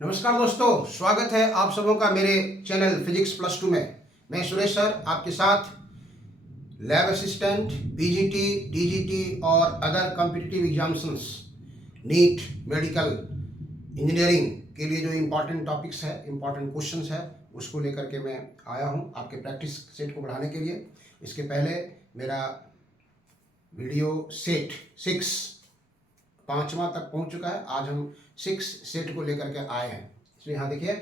नमस्कार दोस्तों, स्वागत है आप सबों का मेरे चैनल फिजिक्स प्लस 2 में। मैं सुरेश सर आपके साथ लैब असिस्टेंट, पीजीटी, टीजीटी और other competitive examinations, NEET, medical, engineering के लिए जो इम्पोर्टेंट टॉपिक्स है, इम्पोर्टेंट क्वेश्चंस है, उसको लेकर के मैं आया हूँ आपके प्रैक्टिस सेट को बढ़ाने के लिए। इसके पहले मेरा वीडियो सेट 6 5वां तक पहुंच चुका है। आज हम 6 सेट को लेकर के आए हैं। तो यहाँ देखिए,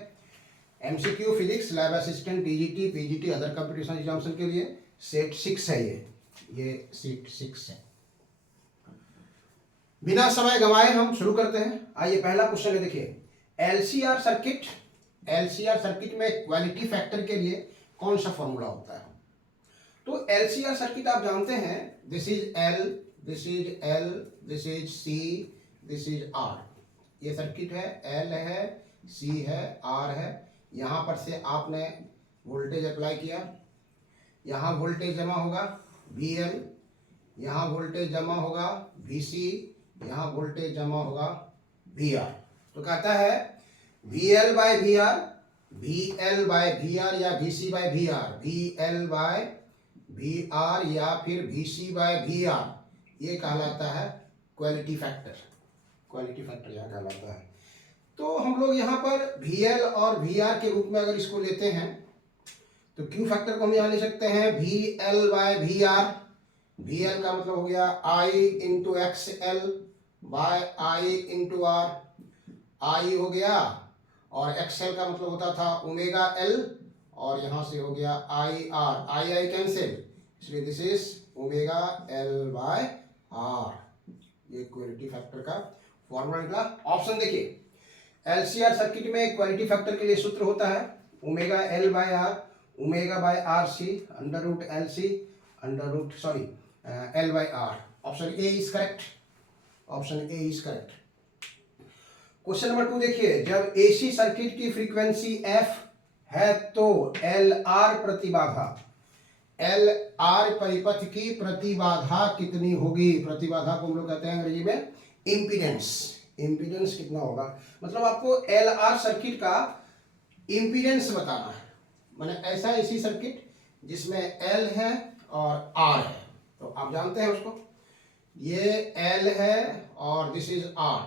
MCQ physics lab assistant, TGT, PGT, other competition examination के लिए सेट 6 है। ये सेट 6 है। बिना समय गंवाए हम शुरू करते हैं। आइए, पहला क्वेश्चन है, देखिए एलसीआर सर्किट में क्वालिटी फैक्टर के लिए कौन सा फॉर्मूला होता है? तो एलसीआर सर्किट आप जानते हैं, this is L, this is L, this is C, this is R. ये सर्किट है, एल है, सी है, आर है। यहां पर से आपने वोल्टेज अप्लाई किया, यहां वोल्टेज जमा होगा वी एल, यहां वोल्टेज जमा होगा वी सी, यहां वोल्टेज जमा होगा वी आर। तो कहता है V L by V R, V L by V R या V C by V R, V L by V R या फिर V C by V R, ये कहलाता है क्वालिटी फैक्टर। क्वालिटी फैक्टर यहाँ कहलाता है। तो हम लोग यहाँ पर वी एल और वी आर के रूप में अगर इसको लेते हैं तो क्यू फैक्टर को हम यहाँ ले सकते हैं V L by V R. V L का मतलब हो गया I into X L by I into R, I हो गया, और एक्स एल का मतलब होता था ओमेगा एल, और यहाँ से हो गया I R, I I cancel, इसलिए this is omega L by R. ये क्वालिटी फैक्टर का फॉर्मूला निकला। ऑप्शन देखिए, एलसीआर सर्किट में क्वालिटी फैक्टर के लिए सूत्र होता है omega L by R, omega by R C, under root L C, under root L by R. Option A is correct. Option A is correct. Question number 2 देखिए, जब AC circuit की frequency F है तो L R प्रतिबाधा, L R परिपथ की प्रतिबाधा कितनी होगी? प्रतिबाधा को हम लोग कहते हैं अंग्रेजी में इम्पीडेंस। इम्पीडेंस कितना होगा, मतलब आपको एल आर सर्किट का इम्पीडेंस बताना है। माने ऐसा एसी सर्किट जिसमें एल है और आर है, तो आप जानते हैं उसको, ये एल है और this is R,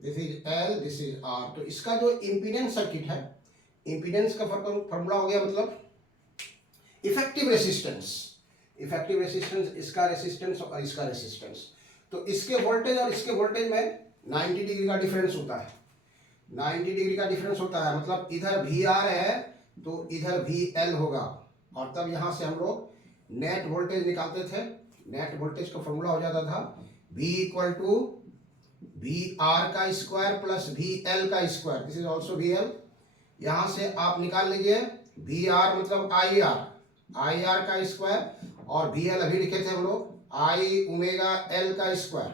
this is L, this is R. तो इसका जो इम्पीडेंस सर्किट है, इम्पीडेंस का फॉर्मूला हो गया मतलब इफेक्टिव रेसिस्टेंस। इफेक्टिव रेसिस्टेंस, इसका रेसिस्टेंस और इसका रेसिस्टेंस। तो इसके वोल्टेज और इसके वोल्टेज में 90 डिग्री का डिफरेंस होता है। 90 डिग्री का डिफरेंस होता है, मतलब इधर वी आर है तो इधर वी एल होगा, और तब यहां से हम लोग नेट वोल्टेज निकालते थे। नेट वोल्टेज का फॉर्मूला हो जाता था V equal to V R का स्क्वायर प्लस वी एल का square, this is also V L. यहां से आप निकाल लीजिए वी आर मतलब आई आर, आई आर का स्क्वायर, और वी एल अभी लिखे थे हम लोग आई ओमेगा एल का स्क्वायर।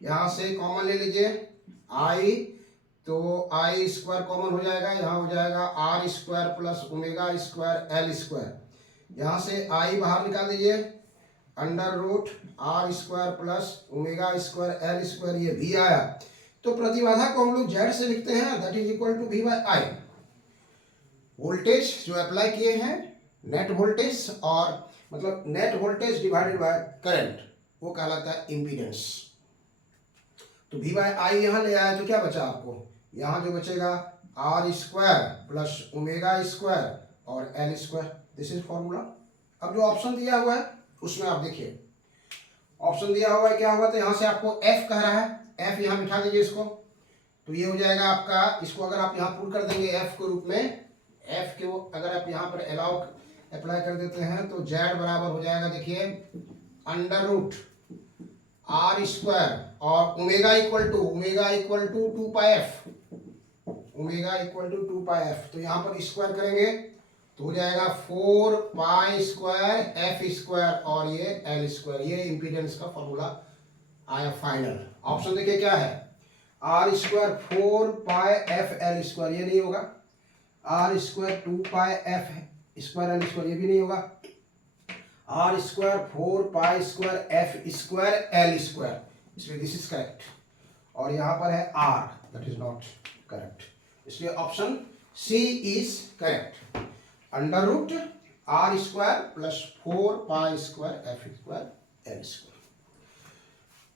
यहां से कॉमन ले लीजिए आई, तो आई स्क्वायर कॉमन हो जाएगा, यहाँ हो जाएगा R square plus omega square L square. यहाँ से आई बाहर निकाल दीजिए, under root R square plus omega square L square, ये भी आया। तो प्रतिबाधा को हम लोग जेड से लिखते हैं, that is equal to V by I. Voltage जो अप्लाई किए हैं, नेट वोल्टेज, और मतलब net voltage divided by current, वो कहलाता है इम्पीडेंस। तो वी बाय आई यहाँ ले आया तो क्या बचा आपको, यहाँ जो बचेगा R square plus omega square और L square, this is formula. अब जो ऑप्शन दिया हुआ है उसमें आप देखिए, ऑप्शन दिया हुआ है क्या होगा, तो यहाँ से आपको एफ कह रहा है, एफ यहाँ बिठा दीजिए इसको, तो ये हो जाएगा आपका, इसको अगर आप यहाँ पुट कर देंगे एफ के रूप में, एफ को अगर आप यहाँ पर अलाउ अप्लाई कर देते हैं तो जेड बराबर हो जाएगा, देखिए अंडर रूट आर स्क्वायर और omega equal to 2 pi f, omega equal to 2 pi f. तो यहाँ पर स्क्वायर करेंगे तो हो जाएगा 4 पाई स्क्वायर एफ स्क्वायर और ये एल स्क्वायर। ये इम्पीडेंस का फॉर्मूला आया फाइनल। ऑप्शन देखिए क्या है, R square 4 pi F L square, ये नहीं होगा, R square 2 pi F square L square, ये भी नहीं होगा, R square 4 pi square F square L square, इसलिए दिस इज करेक्ट। और यहाँ पर है R, that is not correct, इसलिए option C is correct. Under root R square plus 4 square F square L square.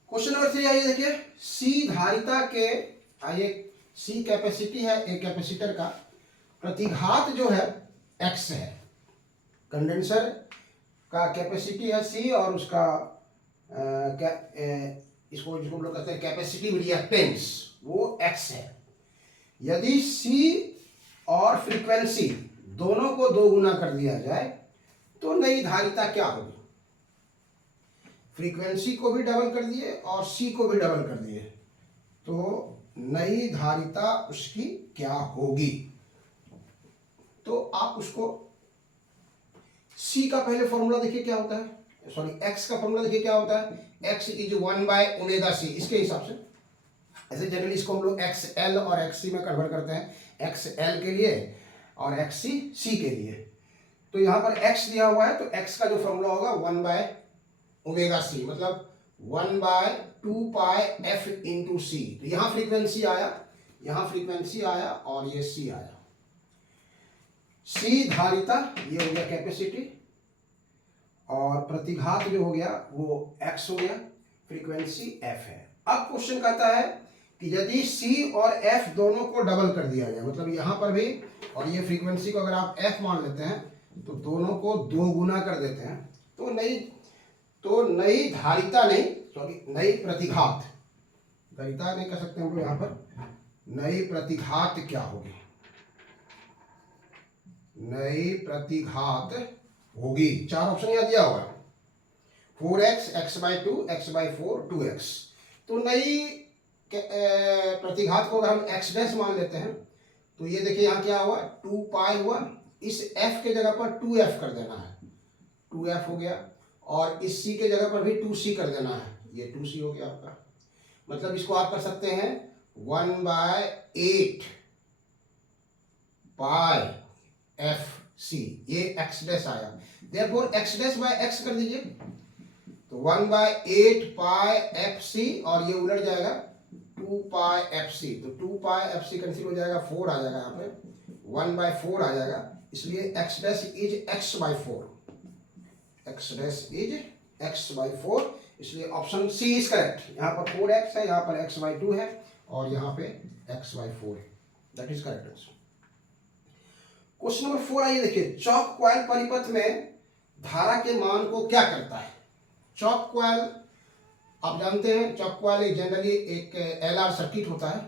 Question number 3 आइए देखिए, सी धारिता के, आइए सी कैपेसिटी है एक कैपेसिटर का, प्रतिघात जो है एक्स है। कंडेंसर का कैपेसिटी है सी और उसका इसको जिसको हम लोग कहते हैं कैपेसिटिव रिएक्टेंस वो एक्स है। यदि सी और फ्रीक्वेंसी दोनों को 2 गुना कर दिया जाए तो नई धारिता क्या होगी? फ्रीक्वेंसी को भी डबल कर दिए और सी को भी डबल कर दिए तो नई धारिता उसकी क्या होगी? तो आप उसको सी का पहले फॉर्मूला देखिए क्या होता है, सॉरी एक्स का फॉर्मूला देखिए क्या होता है, एक्स इज 1/ω_c। इसके हिसाब से ऐसे जनरली इसको हम लोग एक्स एल और एक्स सी में कन्वर्ट करते हैं, एक्स एल के लिए और एक्स सी सी के लिए। तो यहाँ पर एक्स दिया हुआ है तो एक्स का जो फॉर्मूला होगा 1/ω_c, मतलब 1/2πf इंटू सी। तो यहाँ फ्रीक्वेंसी आया, यहाँ फ्रीक्वेंसी आया और ये सी आया। सी धारिता, ये हो गया कैपेसिटी, और प्रतिघात जो हो गया वो x हो गया, फ्रीक्वेंसी f है। अब क्वेश्चन कहता है कि यदि c और f दोनों को डबल कर दिया जाए, मतलब यहां पर भी और ये फ्रीक्वेंसी को अगर आप f मान लेते हैं तो दोनों को 2 गुना कर देते हैं तो नई धारिता नहीं, सॉरी नई प्रतिघात, धारिता नहीं कह सकते हम लोग यहाँ पर, नई प्रतिघात क्या होगी? नई प्रतिघात होगी, 4 ऑप्शन यहां दिया हुआ है, 4x, x/2, x/4, 2x। तो नई प्रतिघात को अगर हम x डैश मान लेते हैं तो ये देखिए यहाँ क्या हुआ, 2π हुआ, इस f के जगह पर 2f कर देना है, 2f हो गया, और इस c के जगह पर भी 2c कर देना है, ये 2c हो गया आपका। मतलब इसको आप कर सकते हैं 1/8 πfc, ये x डैश आया, therefore x dash by x कर दीजिए तो 1/8 πfc और ये उलट जाएगा 2πfc, तो 2πfc कैंसिल हो जाएगा, 4 आ जाएगा यहाँ पे, 1/4 आ जाएगा, इसलिए x dash is x/4, x dash is x/4, इसलिए ऑप्शन सी इज करेक्ट। यहाँ पर 4x है, यहाँ पर x/2 है और यहाँ पे x/4 है, that is correct answer. Question number 4 आइए देखिए, चौक कॉइल परिपथ में धारा के मान को क्या करता है? चौक कॉइल आप जानते हैं, चौक कॉइल जनरली एक एलआर सर्किट होता है,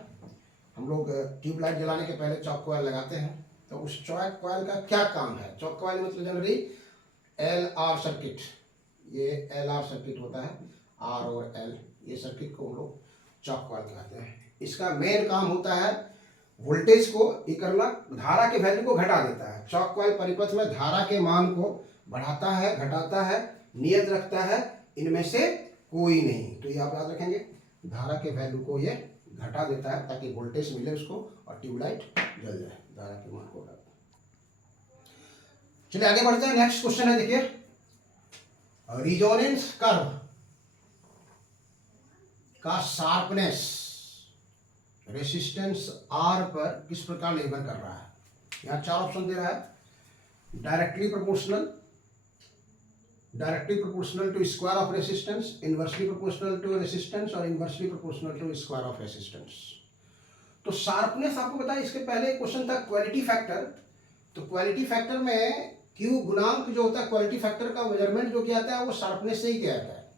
हम लोग ट्यूबलाइट जलाने के पहले चौक कॉइल लगाते हैं, तो उस चौक कॉइल का क्या काम है? चौक कॉइल मतलब जनरली एलआर सर्किट, ये एलआर सर्किट होता है, आर और एल, ये सर्किट को हम लोग चौक कॉइल कहते हैं। इसका मेन काम होता है वोल्टेज को ये करना, धारा के वैल्यू को घटा देता है। चौक कॉइल परिपथ में धारा के मान को बढ़ाता है, घटाता है, नियत रखता है, इनमें से कोई नहीं। तो ये आप याद रखेंगे, धारा के वैल्यू को ये घटा देता है ताकि वोल्टेज मिले उसको और ट्यूबलाइट जल जाए, धारा के मान को घटाता है। चलिए आगे बढ़ते हैं, नेक्स्ट क्वेश्चन है देखिए, रिजोनेंस कर्व का शार्पनेस रेसिस्टेंस R पर किस प्रकार निर्भर कर रहा है? यहाँ 4 ऑप्शन दे रहा है, directly proportional to square of resistance, inversely proportional to resistance और inversely proportional to square of resistance. तो शार्पनेस आपको बताया, इसके पहले क्वेश्चन था क्वालिटी फैक्टर, तो क्वालिटी फैक्टर में Q गुणांक जो होता है, क्वालिटी फैक्टर का मेजरमेंट जो किया जाता है वो शार्पनेस से ही किया जाता है।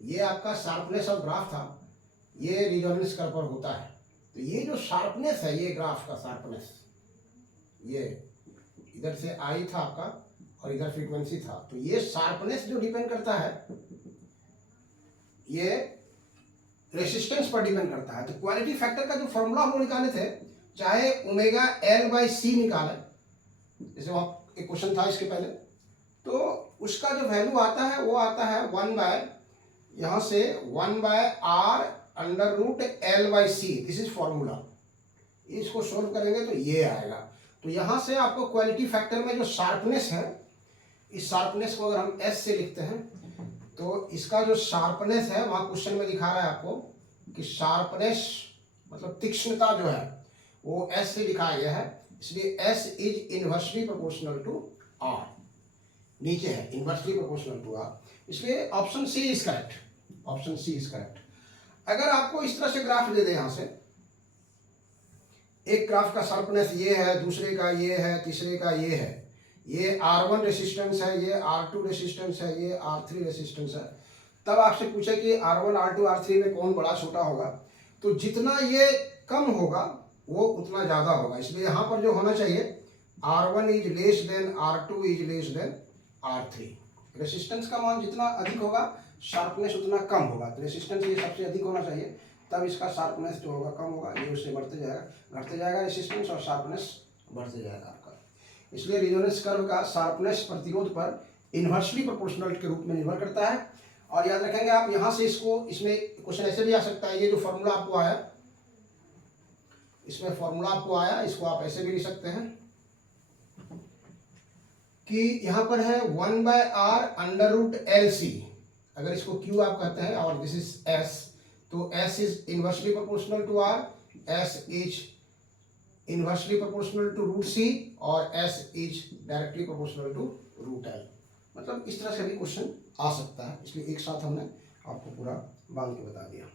ये आपका शार्पनेस ऑफ ग्राफ था, ये रिजोनेंस कर्व पर होता है। तो ये जो शार्पनेस है, ये ग्राफ का शार्पनेस, ये इधर से आई था आपका और इधर फ्रीक्वेंसी था, तो ये शार्पनेस जो डिपेंड करता है ये रेसिस्टेंस पर डिपेंड करता है। तो क्वालिटी फैक्टर का जो फॉर्मूला हम लोग निकाले थे, चाहे ω/L/C निकाले, जैसे वहाँ एक क्वेश्चन था इसके पहले, तो उसका जो वैल्यू आता है वो आता है 1/R√L/C, दिस इज फॉर्मूला। इसको सोल्व करेंगे तो ये आएगा। तो यहाँ से आपको क्वालिटी फैक्टर में जो शार्पनेस है, इस शार्पनेस को अगर हम S से लिखते हैं तो इसका जो शार्पनेस है, वहाँ क्वेश्चन में दिखा रहा है आपको कि शार्पनेस मतलब तीक्ष्णता जो है वो S से दिखाया गया है, इसलिए S is inversely proportional to R। नीचे है इनवर्सली प्रोपोर्शनल टू R, इसलिए option C is correct, option C is correct. अगर आपको इस तरह से ग्राफ दे दे, यहां से एक ग्राफ का शार्पनेस ये है, दूसरे का ये है, तीसरे का ये है, ये R1 रेसिस्टेंस है, ये R2 रेसिस्टेंस है, ये R3 रेसिस्टेंस है, तब आपसे पूछे कि R1 R2 R3 में कौन बड़ा छोटा होगा, तो जितना ये कम होगा वो उतना ज़्यादा होगा। इसलिए यहाँ पर जो होना चाहिए R1 is less than R2 is less than R3। Resistance का मान जितना अधिक होगा शार्पनेस उतना कम होगा, तो रेसिस्टेंस ये सबसे अधिक होना चाहिए, तब इसका शार्पनेस जो होगा कम होगा, ये उससे बढ़ते जाएगा, घटते जाएगा रेसिस्टेंस और शार्पनेस बढ़ते जाएगा आपका। इसलिए रेजोनेंस कर्व का शार्पनेस प्रतिरोध पर इन्वर्सली प्रोपोर्शनल के रूप में निर्भर करता है। और याद रखेंगे आप यहाँ से इसको, इसमें क्वेश्चन ऐसे भी आ सकता है, ये जो फॉर्मूला आपको आया, इसमें फॉर्मूला आपको आया, इसको आप ऐसे भी लिख सकते हैं कि यहाँ पर है 1/r अंडर रूट LC, अगर इसको Q आप कहते हैं और दिस इज S, तो S is inversely proportional to R, S is inversely proportional to root C और S is directly proportional to root L। मतलब इस तरह से भी क्वेश्चन आ सकता है, इसलिए एक साथ हमने आपको पूरा बांध के बता दिया।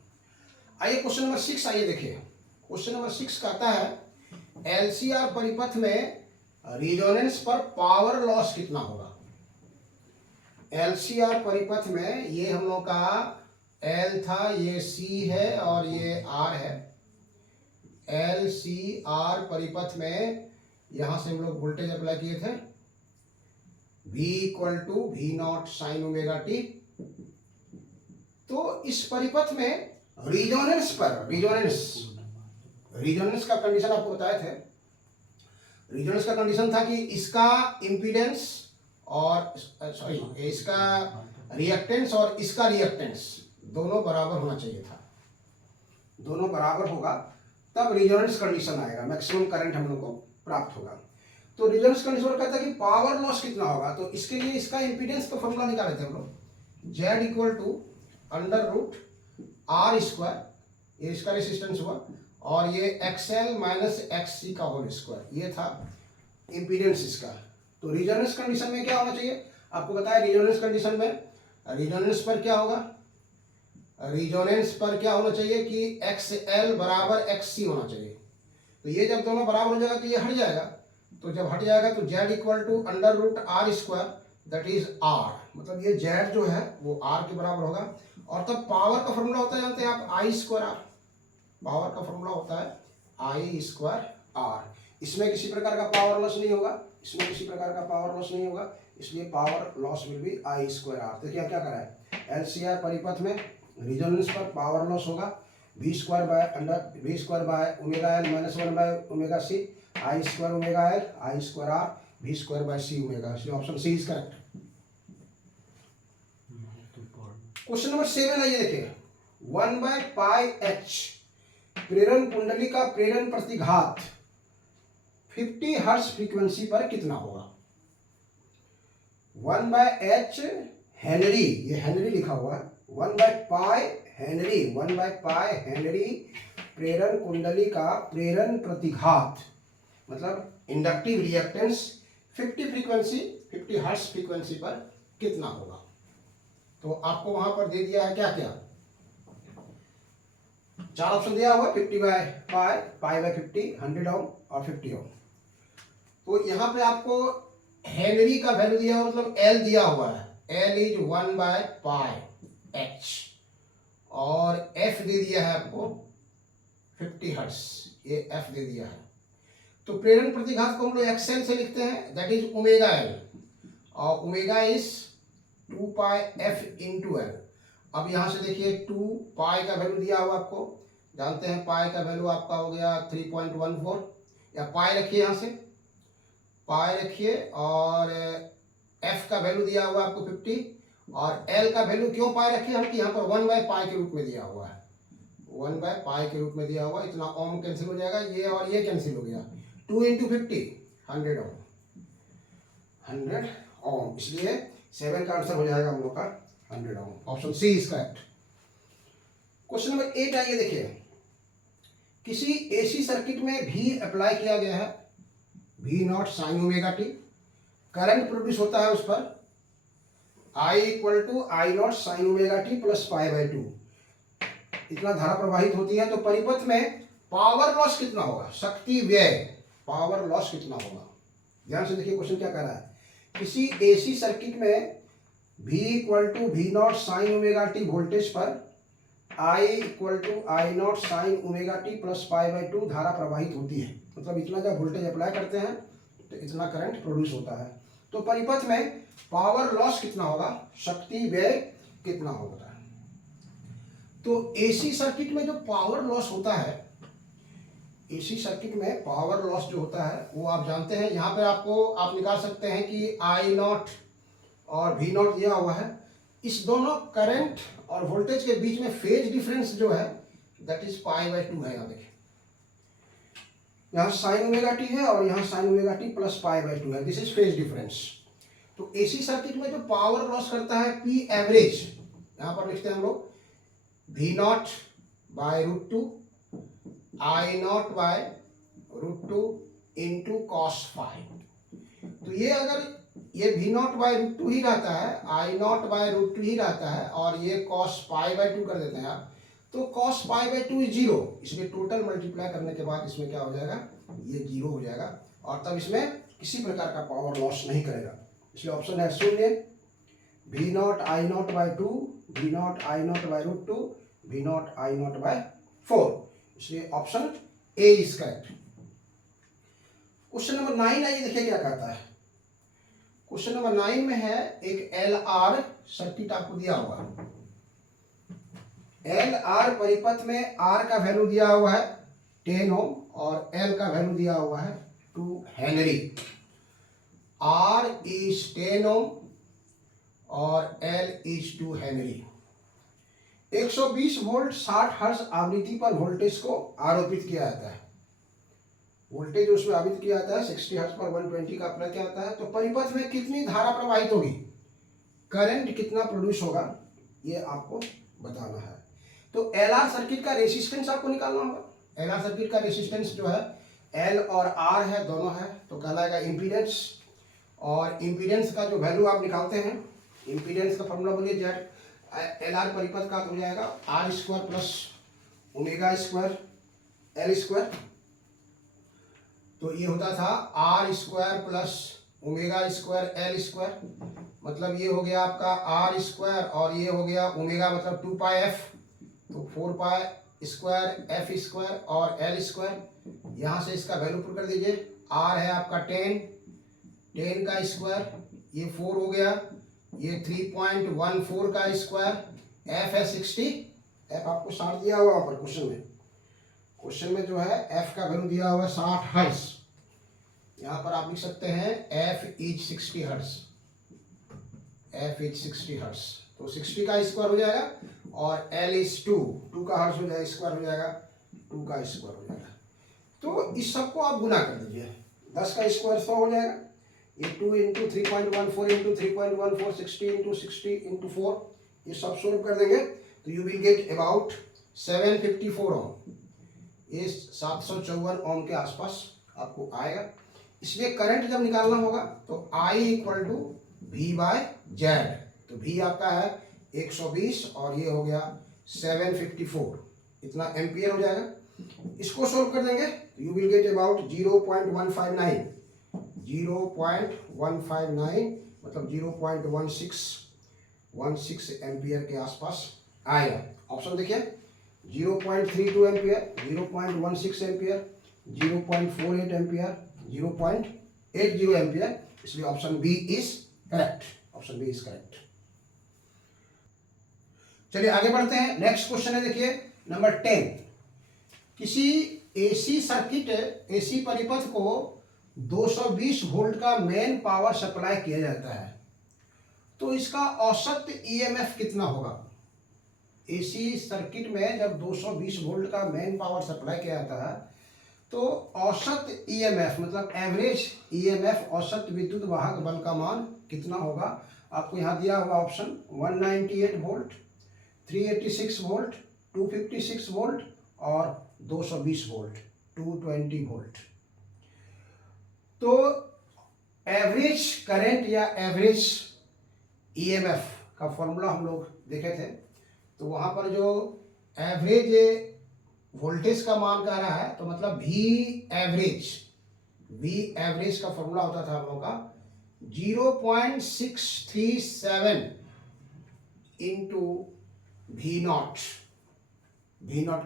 आइए क्वेश्चन नंबर 6 आइए देखिए। क्वेश्चन नंबर 6 कहता है LCR परिपथ में रिजोनेंस पर पावर लॉस कितना होगा। LCR परिपथ में ये हम लोग का L था, ये C है और ये R है। LCR परिपथ में यहां से हम लोग वोल्टेज अप्लाई किए थे, V equal to V0 sine omega T. तो इस परिपथ में रिजोनेंस पर, रिजोनेंस का कंडीशन आपको बताए थे, रिजोनेंस का कंडीशन था कि इसका इम्पीडेंस और सॉरी इसका रिएक्टेंस और इसका रिएक्टेंस दोनों बराबर होना चाहिए था, दोनों बराबर होगा तब रिजोनेंस कंडीशन आएगा, मैक्सिमम करंट हम लोग को प्राप्त होगा। तो रिजोनेंस कंडीशन कहता है कि पावर लॉस कितना होगा, तो इसके लिए इसका इम्पीडेंस का फॉर्मूला निकाले थे हम लोग, Z equal to under root R square, ये इसका रेसिस्टेंस हुआ, और ये XL माइनस XC का होल स्क्वायर, ये था इम्पीडेंस इसका। तो रिजोनेंस कंडीशन में क्या होना चाहिए आपको बताया, रिजोनेंस कंडीशन में रिजोनेंस पर क्या होगा, रिजोनेंस पर क्या होना चाहिए कि XL बराबर XC होना चाहिए। तो ये जब दोनों बराबर हो जाएगा तो ये हट जाएगा, तो जब हट जाएगा तो Z equal to under root R square that is R, मतलब ये Z जो है वो R के बराबर होगा। और तब पावर का फॉर्मूला होता है जानते हैं आप, I स्क्वायर R, पावर का फॉर्मूला होता है I स्क्वायर R। इसमें किसी प्रकार का पावर लॉस नहीं होगा, इसमें किसी प्रकार का पावर लॉस नहीं होगा, इसलिए power loss will be I square R। देखिए क्या करा है, LCR परिपथ में रिजोनेंस पर पावर लॉस होगा V square by omega L minus 1 by omega C, I square omega L, I square R, V square by C omega, इसलिए option C is correct. Question number 7 आइए देखिए, 1/πh प्रेरण कुंडली का प्रेरण प्रतिघात 50 hertz frequency पर कितना होगा। 1/h हेनरी, ये हेनरी लिखा हुआ है, 1/π हेनरी प्रेरण कुंडली का प्रेरण प्रतिघात मतलब इंडक्टिव रिएक्टेंस 50 हर्ट्ज फ्रीक्वेंसी पर कितना होगा। तो आपको वहां पर दे दिया है क्या क्या, 4 ऑप्शन दिया हुआ है, 50/π, π/50, 100 ओम और 50 ओम। तो यहाँ पे आपको हेनरी का वैल्यू दिया हुआ, मतलब L दिया हुआ है, L इज 1/πh और F दे दिया है आपको 50 हर्ट्ज, ये F दे दिया है। तो प्रेरण प्रतिघात को हम लोग XL से लिखते हैं, दैट इज ओमेगा L, और omega is 2πf into L। अब यहां से देखिए 2π का वैल्यू दिया हुआ आपको, जानते हैं पाई का वैल्यू आपका हो गया 3.14, या पाई रखिए, यहां से पाई रखिए, और F का वैल्यू दिया हुआ आपको 50, और L का वैल्यू क्यों पाई रखिए हम कि यहाँ पर 1/π के रूप में दिया हुआ है, 1/π के रूप में दिया हुआ, इतना ओम कैंसिल हो जाएगा, ये और ये कैंसिल हो गया, 2 इंटू 50 100 ओम, 100 ओम, इसलिए 7 का आंसर हो जाएगा हम लोग का 100 ohm, option C is correct. Question number 8 आइए देखिए, किसी एसी सर्किट में भी अप्लाई किया गया है, V not sine omega T, current produce होता है उस पर I equal to I not sine omega T plus π/2, इतना धारा प्रवाहित होती है। तो परिपथ में पावर लॉस कितना होगा, शक्ति व्यय, पावर लॉस कितना होगा। ध्यान से देखिए क्वेश्चन क्या कह रहा है, किसी एसी सर्किट में V equal to V not sine omega T voltage पर I equal to I not sine omega T plus π/2 धारा प्रवाहित होती है। मतलब इतना जब वोल्टेज अप्लाई करते हैं तो इतना करंट प्रोड्यूस होता है। तो परिपथ में पावर लॉस कितना होगा, शक्ति व्यय कितना होगा। तो एसी सर्किट में जो पावर लॉस होता है, एसी सर्किट में पावर लॉस जो होता है वो आप जानते हैं, यहाँ पे आपको आप निकाल सकते हैं कि आई नॉट और वी नॉट दिया हुआ है। इस दोनों करंट और वोल्टेज के बीच में फेज डिफरेंस जो है दैट इज π/2 है। यहाँ देखिए, यहाँ साइन ओमेगा टी है और यहाँ साइन ओमेगा टी प्लस π/2 है, दिस इज फेज डिफरेंस। तो एसी सर्किट में जो पावर लॉस करता है पी एवरेज, यहाँ पर लिखते हैं हम लोग V naught by √2 I naught by √2 into cos phi. तो ये अगर ये V नॉट बाय √2 ही रहता है, I नॉट बाय √2 ही रहता है और ये कॉस π/2 कर देते हैं आप, तो कॉस π/2 इज 0, इसलिए टोटल मल्टीप्लाई करने के बाद इसमें क्या हो जाएगा, ये 0 हो जाएगा और तब इसमें किसी प्रकार का पावर लॉस नहीं करेगा। इसलिए ऑप्शन है शून्य, V naught I naught by 2, V naught I naught by √2, V naught I naught by 4, इसलिए option A is correct. Question number 9 आइए देखिए क्या कहता है। क्वेश्चन नंबर 9 में है एक LR सर्किट आपको दिया हुआ है। LR परिपथ में R का वैल्यू दिया हुआ है 10 ओम और L का वैल्यू दिया हुआ है 2 हेनरी। R इज 10 ओम और L is 2 Henry. 120 volt 60 hertz आवृत्ति पर वोल्टेज को आरोपित किया जाता है। वोल्टेज उसमें आरोपित किया जाता है 60 हर्ट्ज पर 120 का अप्लाई किया जाता है। तो परिपथ में कितनी धारा प्रवाहित होगी, करंट कितना प्रोड्यूस होगा, ये आपको बताना है। तो LR सर्किट का रेसिस्टेंस आपको निकालना होगा। LR सर्किट का रेसिस्टेंस जो है L और R है, दोनों है, तो कहलाएगा इम्पीडेंस। और इम्पीडेंस का जो वैल्यू आप निकालते हैं, इम्पीडेंस का फॉर्मूला बोलिए जेड LR परिपथ का हो जाएगा R² प्लस ω² L²। तो ये होता था R² प्लस ω² L², मतलब ये हो गया आपका R² और ये हो गया ओमेगा मतलब 2πf, तो 4π² f² और L²। यहाँ से इसका वैल्यू पुट कर दीजिए। R है आपका 10 का स्क्वायर, ये 4 हो गया, ये 3.14 का स्क्वायर, f है 60, f आपको 60 दिया हुआ पर क्वेश्चन में जो है f का वैल्यू दिया हुआ है 60 हर्ट्ज। यहाँ पर आप लिख सकते हैं f is 60 hertz, f is 60 hertz, तो 60 का स्क्वायर हो जाएगा और L इज 2 का हर्ट्ज हो जाएगा, स्क्वायर हो जाएगा, 2 का स्क्वायर हो जाएगा। तो इस सबको आप गुना कर दीजिए, 10 का स्क्वायर 100 हो जाएगा, ये 2 इंटू 3.14 इंटू 3.14 60 इंटू 60 इंटू 4, ये सब सोल्व कर देंगे तो यू विल गेट अबाउट 754 ओम, ये 754 ओम के आसपास आपको आएगा। इसलिए करंट जब निकालना होगा तो I इक्वल टू V/Z, तो V आपका है 120 और ये हो गया 754, इतना एम्पियर हो जाएगा। इसको सोल्व कर देंगे तो यू विल गेट अबाउट 0.159 मतलब 0.16 एम्पियर के आसपास आएगा। ऑप्शन देखिए 0.32 एम्पियर, 0.16 एम्पियर, 0.48 एम्पियर, 0.80 एम्पियर, इसलिए option B is correct, option B is correct. चलिए आगे बढ़ते हैं। नेक्स्ट क्वेश्चन है देखिए नंबर 10। किसी एसी सर्किट, एसी परिपथ को 220 वोल्ट का मेन पावर सप्लाई किया जाता है, तो इसका औसत ईएमएफ कितना होगा। एसी सर्किट में जब 220 वोल्ट का मेन पावर सप्लाई किया जाता है तो औसत ईएमएफ मतलब एवरेज ईएमएफ, औसत विद्युत वाहक बल का मान कितना होगा। आपको यहाँ दिया हुआ ऑप्शन 198 वोल्ट, 386 वोल्ट, 256 वोल्ट और 220 वोल्ट, 220 वोल्ट। तो एवरेज करंट या एवरेज ईएमएफ का फॉर्मूला हम लोग देखे थे। तो वहाँ पर जो एवरेज वोल्टेज का मान कह रहा है, तो मतलब वी एवरेज का फॉर्मूला होता था हम लोग का 0.637 इंटू वी नॉट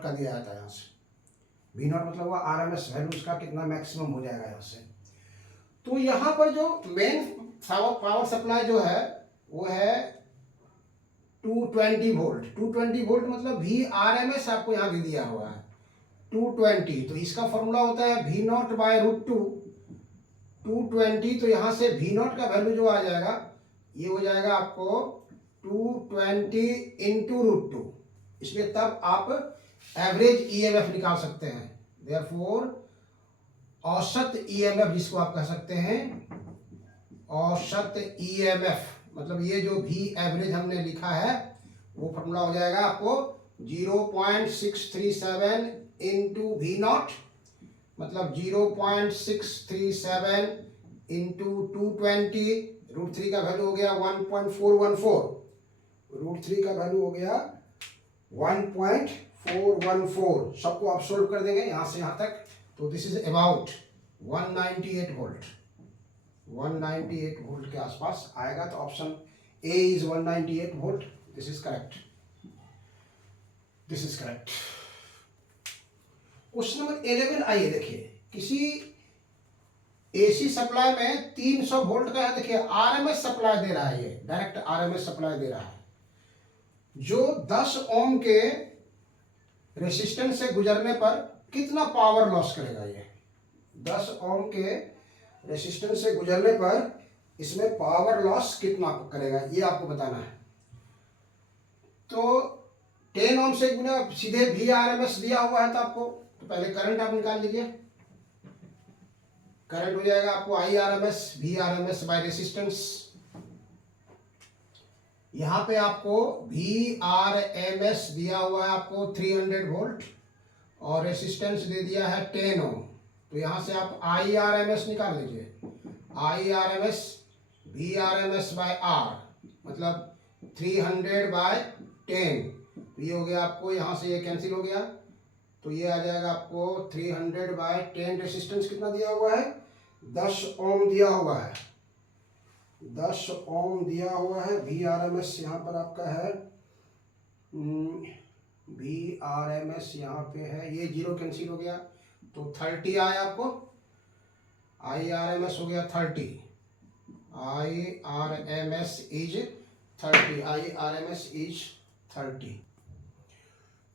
का दिया जाता है यहाँ से। वी नॉट मतलब वो आरएमएस वैल्यू उसका कितना मैक्सिमम हो जाएगा यहाँ से। तो यहाँ पर जो मेन पावर सप्लाई जो है वो है 220 वोल्ट। 220 वोल्ट मतलब वी आरएमएस आपको यहाँ भी दिया हुआ है 220। तो इसका फॉर्मूला होता है वी नॉट बाय रूट 220। तो यहाँ से वी नॉट का वैल्यू जो आ जाएगा ये हो जाएगा आपको 220 इंटू रूट 2। इसलिए तब आप एवरेज ईएमएफ निकाल सकते हैं। देयरफॉर औसत ईएमएफ जिसको आप कह सकते हैं औसत ईएमएफ, मतलब ये जो भी एवरेज हमने लिखा है वो फॉर्मूला हो जाएगा आपको 0.637 इंटू वी नॉट, मतलब 0.637 इंटू 220। रूट 3 का वैल्यू हो गया 1.414। रूट 3 का वैल्यू हो गया 1.414। सबको आप सोल्व कर देंगे यहाँ से यहाँ तक। तो this is about 198 volt, 198 volt के आसपास आएगा। तो option A is 198 volt. This is correct, this is correct. Question number 11 आइए देखिए, किसी एसी सप्लाई में 300 वोल्ट का है। देखिए आरएमएस सप्लाई दे रहा है, ये डायरेक्ट आरएमएस सप्लाई दे रहा है जो 10 ओम के रेसिस्टेंस से गुजरने पर कितना पावर लॉस करेगा। ये 10 ओम के रेसिस्टेंस से गुजरने पर इसमें पावर लॉस कितना करेगा ये आपको बताना है। तो 10 ओम से गुना सीधे वी आरएमएस दिया हुआ है, तो आपको तो पहले करंट आप निकाल लीजिए। करंट हो जाएगा आपको I RMS V RMS by resistance. यहाँ पे आपको वी आरएमएस दिया हुआ है आपको 300 वोल्ट और रेसिस्टेंस दे दिया है 10 ओम। तो यहाँ से आप आई आरएमएस निकाल लीजिए। I RMS V RMS by R मतलब 300 बाय 10। तो ये हो गया आपको, यहाँ से ये कैंसिल हो गया तो ये आ जाएगा आपको 300 बाय 10। रेसिस्टेंस कितना दिया हुआ है 10 ओम दिया हुआ है, 10 ओम दिया हुआ है। वी आरएमएस यहाँ पर आपका है वी आरएमएस यहाँ पे है, ये 0 कैंसिल हो गया तो 30 आया आपको। आई आरएमएस हो गया 30, I RMS is 30, I RMS is 30।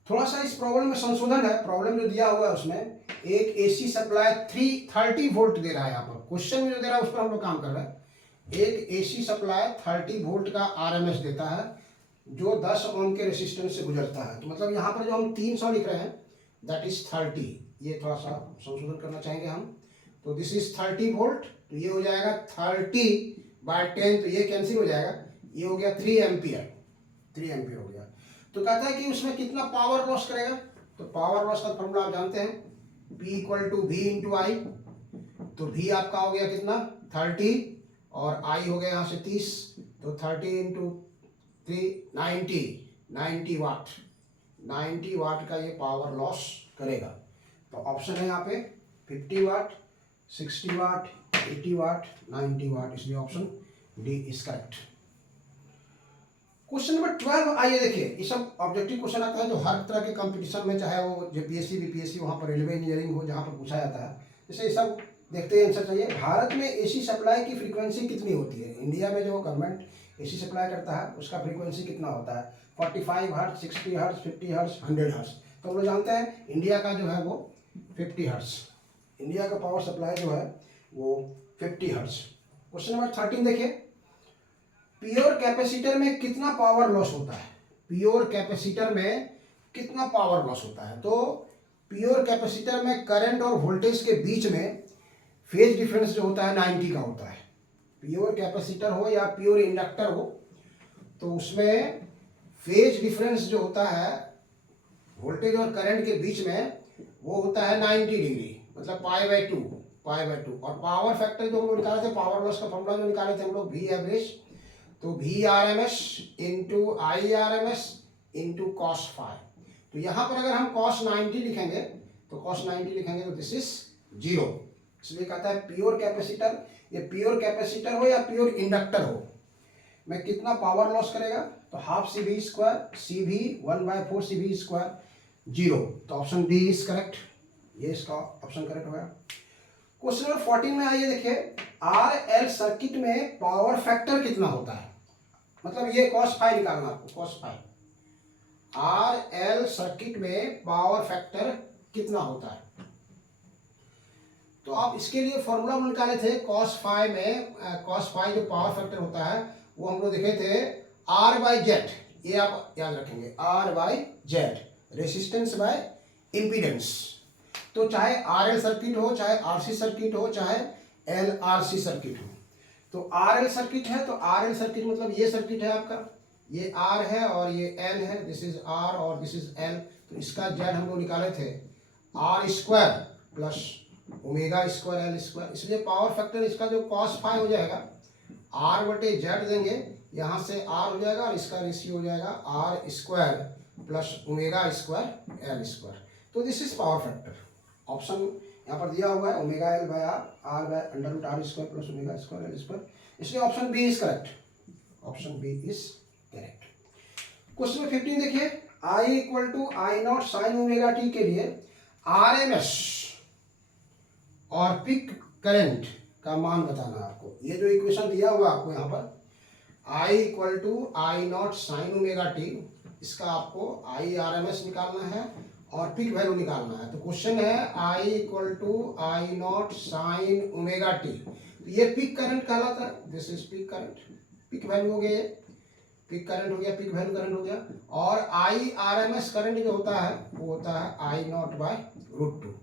थोड़ा सा इस प्रॉब्लम में संशोधन है। प्रॉब्लम जो दिया हुआ है उसमें एक एसी सप्लाई 330 वोल्ट दे रहा है। यहाँ पर क्वेश्चन में जो दे रहा है उस पर हम लोग काम कर रहे हैं। एक एसी सप्लाई 30 वोल्ट का आरएमएस देता है जो 10 ओम के रेसिस्टेंस से गुजरता है। तो मतलब यहाँ पर जो हम 300 लिख रहे हैं दैट इज 30, ये थोड़ा सा संशोधन करना चाहेंगे हम। तो दिस इज 30 वोल्ट, तो ये हो जाएगा 30 बाय 10, तो ये कैंसिल हो जाएगा, ये हो गया 3 एम्पियर, 3 एम्पियर हो गया। तो कहता है कि उसमें कितना पावर लॉस करेगा। तो पावर लॉस का फॉर्मूला आप जानते हैं P equal to V into I. तो V आपका हो गया कितना 30 और I हो गया यहाँ से 30, तो 30 इंटू 3 90 वाट, 90 वाट का ये पावर लॉस करेगा। तो ऑप्शन है यहाँ पे 50 वाट, 60 वाट, 80 वाट, 90 वाट, इसलिए option D is correct. Question number 12 आइए देखिए, ये सब ऑब्जेक्टिव क्वेश्चन आता है जो हर तरह के कंपटीशन में, चाहे वो जेपीएससी बीपीएससी वहाँ पर रेलवे इंजीनियरिंग हो जहाँ पर पूछा जाता है। जैसे ये सब देखते हैं आंसर चाहिए। भारत में एसी सप्लाई की फ्रीक्वेंसी कितनी होती है। इंडिया में जो गवर्नमेंट एसी सप्लाई करता है उसका फ्रीक्वेंसी कितना होता है 45 हर्ट्ज, 60 हर्ट्ज, 50 हर्ट्ज, 100 हर्ट्ज। तो हम लोग जानते हैं इंडिया का जो है वो 50 हर्ट्ज, इंडिया का पावर सप्लाई जो है वो 50 हर्ट्ज। क्वेश्चन नंबर 13 देखिए, प्योर कैपेसिटर में कितना पावर लॉस होता है। प्योर कैपेसिटर में कितना पावर लॉस होता है। तो प्योर कैपेसिटर में करंट और वोल्टेज के बीच में फेज डिफरेंस जो होता है 90 का होता है। प्योर कैपेसिटर हो या प्योर इंडक्टर हो तो उसमें फेज डिफरेंस जो होता है वोल्टेज और करंट के बीच में वो होता है 90 डिग्री, मतलब π/2, π/2। और पावर फैक्टर जो हम लोग निकाले थे, पावर लॉस का फॉर्मूला जो निकाले थे हम लोग, वी एवरेज, तो V R M S into I R M S into cos phi. तो यहाँ पर अगर हम cos 90 लिखेंगे तो cos 90 लिखेंगे तो दिस इज 0। इसलिए कहता है प्योर कैपेसिटर, ये प्योर कैपेसिटर हो या प्योर इंडक्टर हो, में कितना पावर लॉस करेगा, तो half C V square, C V 1/4 C V square, 0। तो ऑप्शन डी इज करेक्ट, ये इसका ऑप्शन करेक्ट हो गया। क्वेश्चन नंबर 14 में आइए देखिए, आर एल सर्किट में पावर फैक्टर कितना होता है, मतलब ये cos फाइव निकालना आपको, cos five. R L circuit में पावर फैक्टर कितना होता है, तो आप इसके लिए फॉर्मूला निकाले थे cos फाइव में, cos फाइव जो पावर फैक्टर होता है वो हम लोग देखे थे R/Z, ये आप याद रखेंगे, R/Z, रेसिस्टेंस बाय इम्पीडेंस। तो चाहे RL सर्किट हो, चाहे RC सर्किट हो, चाहे LRC सर्किट हो, तो RL सर्किट है तो RL सर्किट मतलब ये सर्किट है आपका, ये R है और ये L है, दिस इज R और दिस इज L। तो इसका Z हम लोग निकाले थे R² plus omega square L square, इसलिए पावर फैक्टर इसका जो cos फाइव हो जाएगा, R/Z देंगे, यहाँ से R हो जाएगा और इसका रेशियो हो जाएगा R² plus omega square L square. तो this is power factor. Option यहाँ पर दिया हुआ है omega L by R by √R² plus omega square L square, इसलिए option B is correct, option B is correct. Question number 15 देखिए, I = I0 sin omega t के लिए RMS और पिक करंट का मान बताना है आपको। ये जो इक्वेशन दिया हुआ आपको यहाँ पर, I = I0 sin omega t, इसका आपको IRMS निकालना है और पिक वैल्यू निकालना है। तो क्वेश्चन है I = I0 sin omega t, तो ये पिक करंट कहलाता है, this is peak current, peak value हो गया, पिक करंट हो गया, पिक वैल्यू करंट हो गया। और IRMS करंट जो होता है वो होता है I0/√2।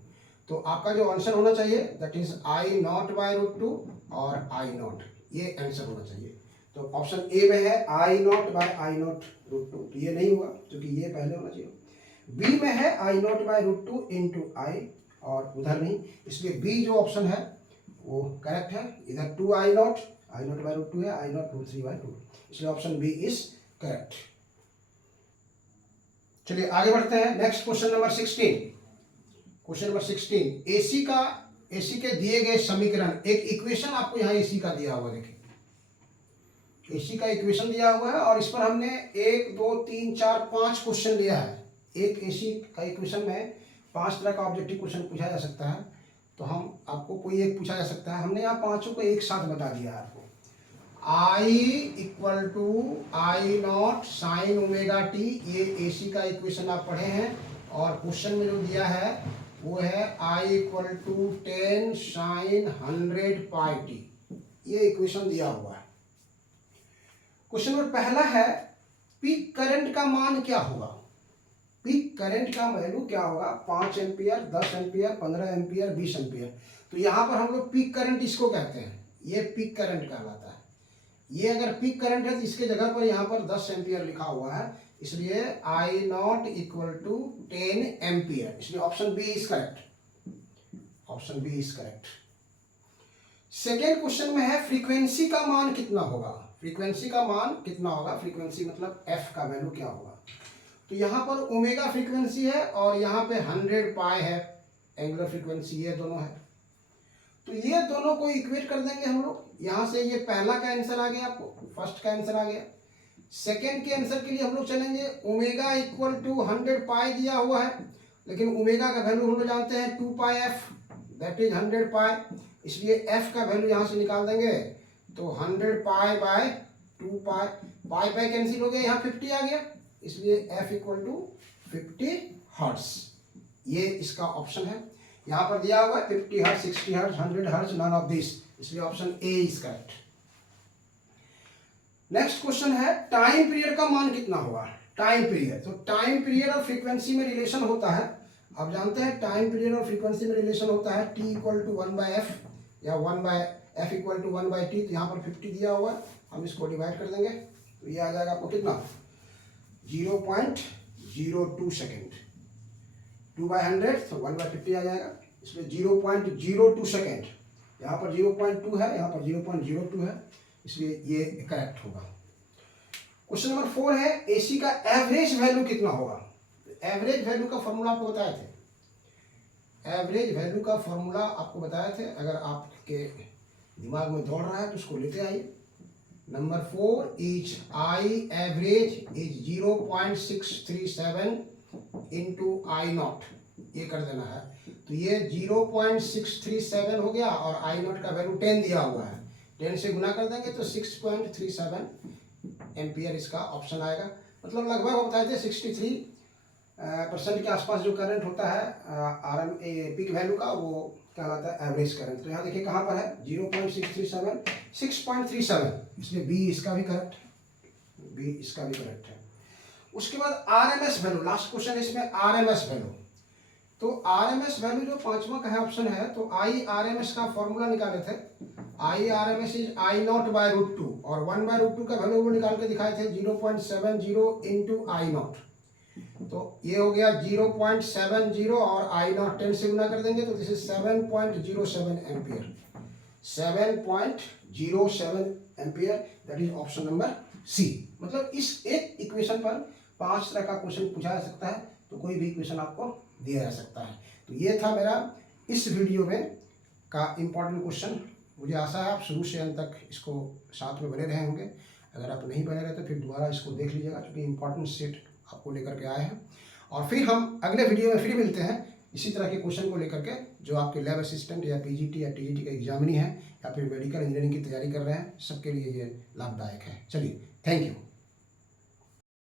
तो आपका जो आंसर होना चाहिए दैट इज I0/√2 और I0, ये आंसर होना चाहिए। तो ऑप्शन ए में है I0/I0√2, तो ये नहीं हुआ क्योंकि ये पहले होना चाहिए। बी में है I0/√2 इंटू I, और उधर नहीं, इसलिए बी जो ऑप्शन है वो करेक्ट है। इधर 2I0, I0/√2 है, I0√3/2, इसलिए ऑप्शन बी इज करेक्ट। चलिए आगे बढ़ते हैं, next question number 16। Question number 16, AC के दिए गए समीकरण, एक इक्वेशन आपको यहाँ एसी का दिया हुआ, देखिए एसी का इक्वेशन दिया हुआ है और इस पर हमने 1 2 3 4 5 क्वेश्चन लिया है। एक एसी का इक्वेशन में 5 तरह का ऑब्जेक्टिव क्वेश्चन पूछा जा सकता है, तो हम आपको कोई एक पूछा जा सकता है, हमने यहाँ पांचों को एक साथ बता दिया है आपको। I = I0 sin omega t, ये एसी का इक्वेशन आप पढ़े हैं, और क्वेश्चन में जो दिया है वो है I = 10 sin 100πt, ये इक्वेशन दिया हुआ है। क्वेश्चन नंबर पहला है, पीक करंट का मान क्या होगा, पीक करंट का वैल्यू क्या होगा, 5 एम्पियर, 10 एम्पियर, 15 एम्पियर, 20 एम्पियर। तो यहाँ पर हम लोग पीक करंट इसको कहते हैं, ये पीक करंट कहलाता है। ये अगर पीक करंट है तो इसके जगह पर यहाँ पर 10 एम्पियर लिखा हुआ है, इसलिए I0 = 10 एम्पियर, इसलिए option B is correct, option B is correct. Second question में है, फ्रीक्वेंसी का मान कितना होगा, फ्रीक्वेंसी का मान कितना होगा, फ्रीक्वेंसी मतलब एफ का वैल्यू क्या होगा। तो यहाँ पर ओमेगा फ्रीक्वेंसी है और यहाँ पे 100π है एंगुलर फ्रीक्वेंसी, ये दोनों है। तो ये दोनों को इक्वेट कर देंगे हम लोग, यहाँ से ये पहला का आंसर आ गया, आपको फर्स्ट का आंसर आ गया। सेकेंड के आंसर के लिए हम लोग चलेंगे, ओमेगा = 100π दिया हुआ है, लेकिन ओमेगा का वैल्यू हम लोग जानते हैं 2πf, दैट इज 100π, इसलिए एफ का वैल्यू यहाँ से निकाल देंगे, तो 100π/2π, पाई कैंसिल हो गया, यहाँ 50 आ गया, इसलिए F = 50 हर्ट्ज, ये इसका ऑप्शन है। यहाँ पर दिया हुआ है 50 hertz, 60 hertz, 100 hertz, none of this, इसलिए option A is correct. Next question है, टाइम पीरियड का मान कितना होगा, टाइम पीरियड। तो टाइम पीरियड और फ्रीक्वेंसी में रिलेशन होता है, आप जानते हैं टाइम पीरियड और फ्रीक्वेंसी में रिलेशन होता है, T = 1/f या 1/f = 1/t। तो यहाँ पर 50 दिया हुआ है, हम इसको डिवाइड कर देंगे, तो ये आ जाएगा आपको कितना, 0.02 सेकेंड। 2/100 तो 1/50 आ जाएगा। इसमें 0.02 सेकेंड, यहाँ पर 0.2 है, यहाँ पर 0.02 है, इसलिए ये करेक्ट होगा। क्वेश्चन नंबर 4 है AC का एवरेज वैल्यू कितना होगा। एवरेज वैल्यू का फॉर्मूला आपको बताए थे, एवरेज वैल्यू का फॉर्मूला आपको बताए थे। अगर आपके दिमाग में दौड़ रहा है तो उसको लेते आइए। Number 4 is I average is 0.637 into I0, ये कर देना है। तो ये 0.637 हो गया और I0 का वैल्यू 10 दिया हुआ है, 10 से गुना कर देंगे तो 6.37 एम्पियर इसका ऑप्शन आएगा। मतलब लगभग वो बताए थे 63% के आसपास जो करंट होता है पीक वैल्यू का, वो कहलाता है एवरेज करंट। तो यहाँ देखिए कहाँ पर है 0.637, 6.37, इसलिए बी इसका भी करेक्ट, बी इसका भी करेक्ट है। उसके बाद RMS वैल्यू, लास्ट क्वेश्चन इसमें RMS वैल्यू। तो RMS वैल्यू जो पांचवा का है ऑप्शन है, तो IRMS का फॉर्मूला निकाले थे। IRMS इज I0/√2 और 1/√2 का वैल्यू वो निकाल के दिखाए थे 0.70 इंटू I0। तो ये हो गया 0.70 और I0 10 से गुना कर देंगे तो this is 7.07 ampere, 7.07 ampere, that is option number C. मतलब इस एक इक्वेशन पर 5 तरह का क्वेश्चन पूछा जा सकता है, तो कोई भी इक्वेशन आपको दिया जा सकता है। तो ये था मेरा इस वीडियो में का इम्पोर्टेंट क्वेश्चन। मुझे आशा है आप शुरू से अंत तक इसको साथ में बने रहे होंगे। अगर आप नहीं बने रहे तो फिर दोबारा इसको देख लीजिएगा, क्योंकि इम्पोर्टेंट सेट आपको लेकर के आए हैं। और फिर हम अगले वीडियो में फिर मिलते हैं इसी तरह के क्वेश्चन को लेकर के, जो आपके लैब असिस्टेंट या PGT या TGT का एग्जामिनी है या फिर मेडिकल इंजीनियरिंग की तैयारी कर रहे हैं, सबके लिए ये लाभदायक है। चलिए, थैंक यू।